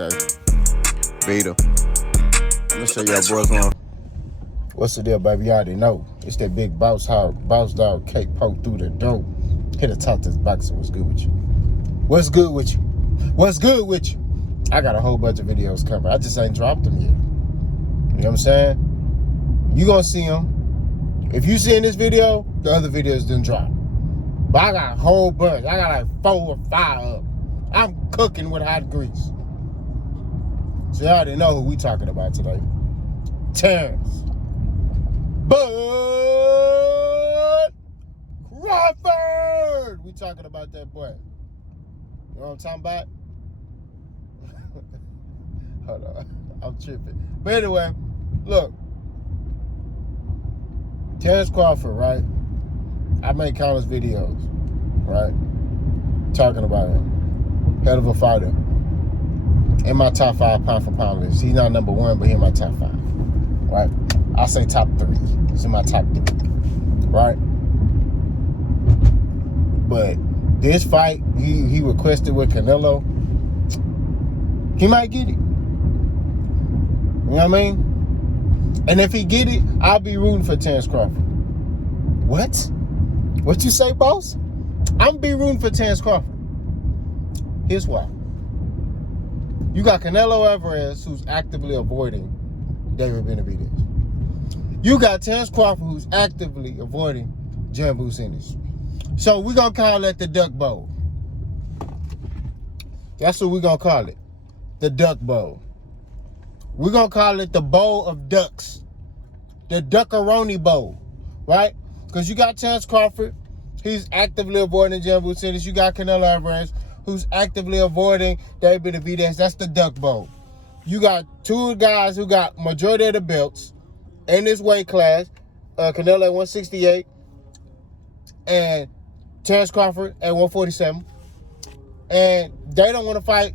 Okay. Beta. I'm gonna show y'all boys one. What's the deal, baby? You already know. It's that big boss dog cake poke through the door. Hit the top this boxer. What's good with you? What's good with you? What's good with you? I got a whole bunch of videos coming. I just ain't dropped them yet. You know what I'm saying? You gonna see them. If you see in this video, the other videos didn't drop. But I got a whole bunch. I got like 4 or 5 up. I'm cooking with hot grease. So you already know who we talking about today. Terence Crawford! We talking about that boy. You know what I'm talking about? Hold on. I'm tripping. But anyway, look. Terence Crawford, right? I make countless videos, right? Talking about him. Hell of a fighter. In my top 5 pound for pound list. He's not number 1, but he's in my top 5. Right? I'll say top 3. He's in my top 3. Right? But this fight, he requested with Canelo. He might get it. You know what I mean? And if he get it, I'll be rooting for Terence Crawford. What? What you say, boss? I'm be rooting for Terence Crawford. Here's why. You got Canelo Alvarez, who's actively avoiding David Benavidez. You got Terence Crawford, who's actively avoiding Jambu Sinis. So we're going to call it the Duck Bowl. That's what we're going to call it. The Duck Bowl. We're going to call it the Bowl of Ducks. The Duckaroni Bowl. Right? Because you got Terence Crawford. He's actively avoiding Jambu Sinis. You got Canelo Alvarez, who's actively avoiding David Benavidez. That's the Duck Bowl. You got 2 guys who got majority of the belts in this weight class. Canelo at 168 and Terence Crawford at 147. And they don't want to fight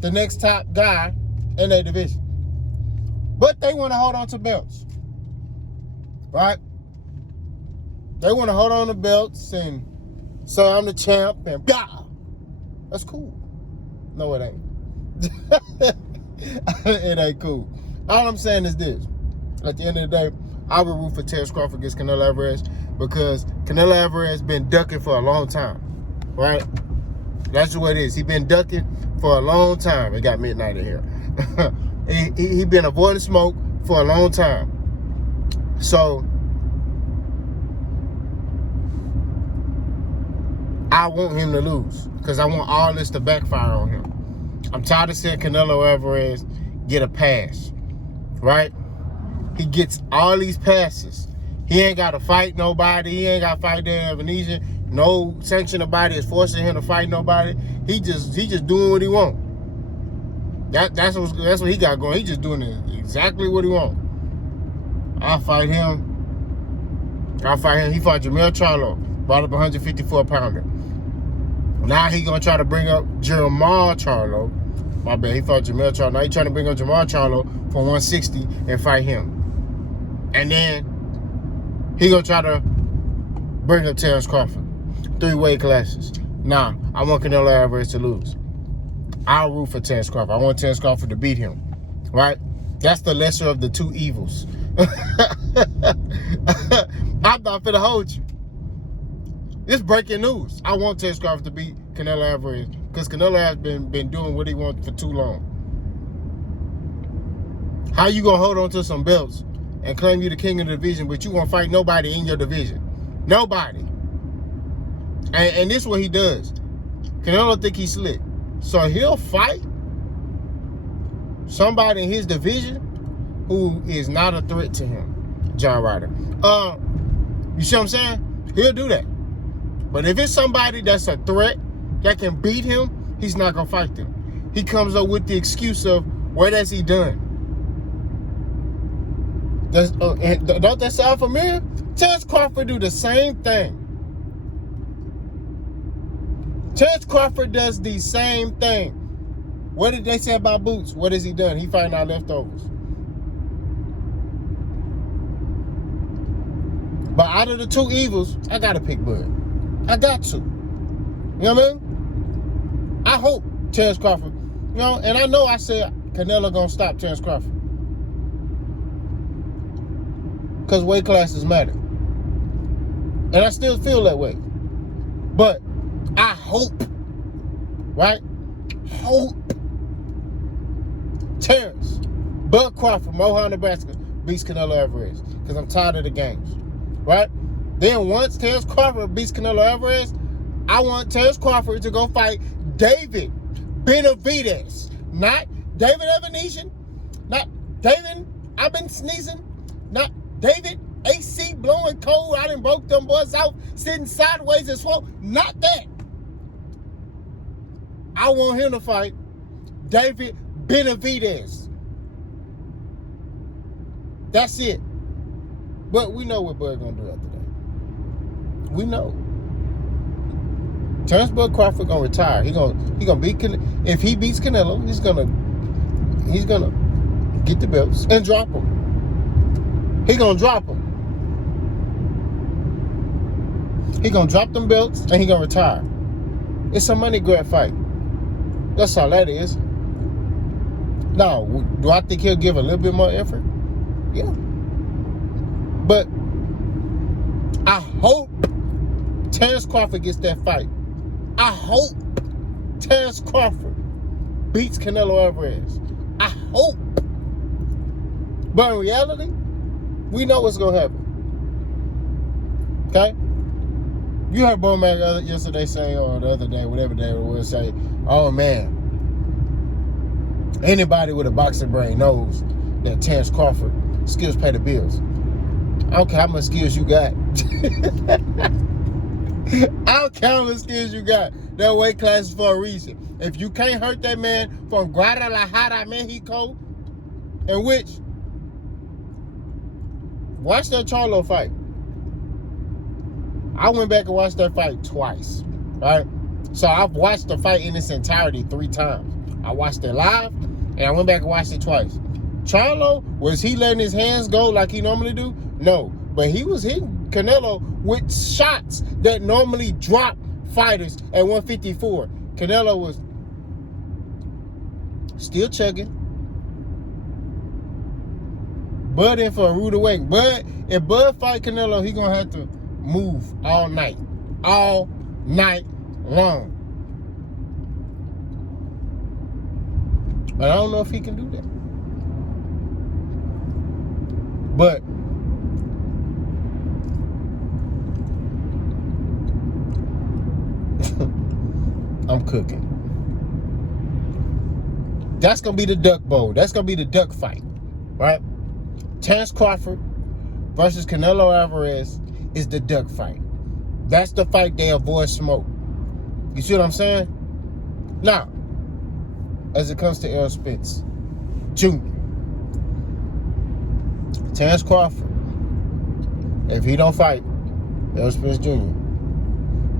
the next top guy in their division. But they want to hold on to belts. Right? They want to hold on to belts and say I'm the champ and blah. That's cool. No, it ain't. It ain't cool. All I'm saying is this. At the end of the day, I would root for Terence Crawford against Canelo Alvarez because Canelo Alvarez been ducking for a long time. Right? That's what it is. He been ducking for a long time. It got midnight in here. he been avoiding smoke for a long time. So I want him to lose because I want all this to backfire on him. I'm tired of seeing Canelo Alvarez get a pass, right? He gets all these passes. He ain't got to fight nobody. He ain't got to fight Dan Indonesia. No sanctioned body is forcing him to fight nobody. He just doing what he want. That's what he got going. He just doing exactly what he want. I'll fight him. He fought Jermell Charlo, brought up 154 pounder. Now he gonna try to bring up Jermell Charlo. My bad, he fought Jermell Charlo. Now he trying to bring up Jermell Charlo for 160 and fight him. And then he gonna try to bring up Terence Crawford. 3 weight classes. Nah, I want Canelo Alvarez to lose. I'll root for Terence Crawford. I want Terence Crawford to beat him. Right? That's the lesser of the 2 evils. I'm not finna hold you. It's breaking news. I want Terence Crawford to beat Canelo Alvarez because Canelo has been doing what he wants for too long. How you gonna hold on to some belts and claim you the king of the division, but you won't fight nobody in your division? Nobody. And this is what he does. Canelo think he's slick. So he'll fight somebody in his division who is not a threat to him. John Ryder. You see what I'm saying? He'll do that. But if it's somebody that's a threat that can beat him, he's not going to fight them. He comes up with the excuse of, what has he done? Don't that sound familiar? Terence Crawford do the same thing. Terence Crawford does the same thing. What did they say about Boots? What has he done? He fighting our leftovers. But out of the 2 evils, I got to pick Bud. I got to. You know what I mean? I hope Terence Crawford You know, and I know I said Canelo gonna stop Terence Crawford. Because weight classes matter. And I still feel that way. But I hope, right? Hope Terence, Bud Crawford, Omaha, Nebraska, beats Canelo Alvarez. Because I'm tired of the games. Right? Then once Terence Crawford beats Canelo Alvarez, I want Terence Crawford to go fight David Benavidez. Not David Evanesian. Not David, I've been sneezing. Not David AC blowing cold. I done broke them boys out sitting sideways and swole. Not that. I want him to fight David Benavidez. That's it. But we know what Bud gonna do after that. We know. Terence Bud Crawford gonna retire. He gonna beat Canelo. If he beats Canelo, he's gonna get the belts and drop him. He gonna drop him. He gonna drop them belts and he gonna retire. It's a money grab fight. That's all that is. Now, do I think he'll give a little bit more effort? Yeah. But I hope Terence Crawford gets that fight. I hope Terence Crawford beats Canelo Alvarez. I hope. But in reality, we know what's going to happen. Okay? You heard Bo Mac yesterday saying, or the other day, whatever day it was, say, oh man, anybody with a boxing brain knows that Terence Crawford skills pay the bills. I don't care how much skills you got. I don't care how much skills you got. That weight class is for a reason. If you can't hurt that man from Guadalajara, Mexico, in which, watch that Charlo fight. I went back and watched that fight twice, right? So I've watched the fight in its entirety 3 times. I watched it live, and I went back and watched it twice. Charlo, was he letting his hands go like he normally do? No, but he was hitting Canelo with shots that normally drop fighters at 154. Canelo was still chugging. Bud in for a rude awakening. Bud, if Bud fight Canelo, he gonna have to move all night long. But I don't know if he can do that. But I'm cooking. That's gonna be the duck bowl. That's gonna be the duck fight, right? Terence Crawford versus Canelo Alvarez is the duck fight. That's the fight they avoid smoke. You see what I'm saying? Now, as it comes to Errol Spence Jr., Terence Crawford, if he don't fight Errol Spence Jr.,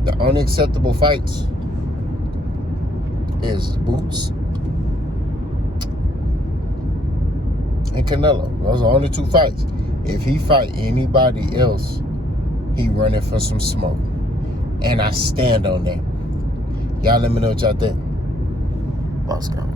the only acceptable fights is Boots and Canelo. Those are the only 2 fights. If he fight anybody else, he running for some smoke. And I stand on that. Y'all let me know what y'all think. Moscow.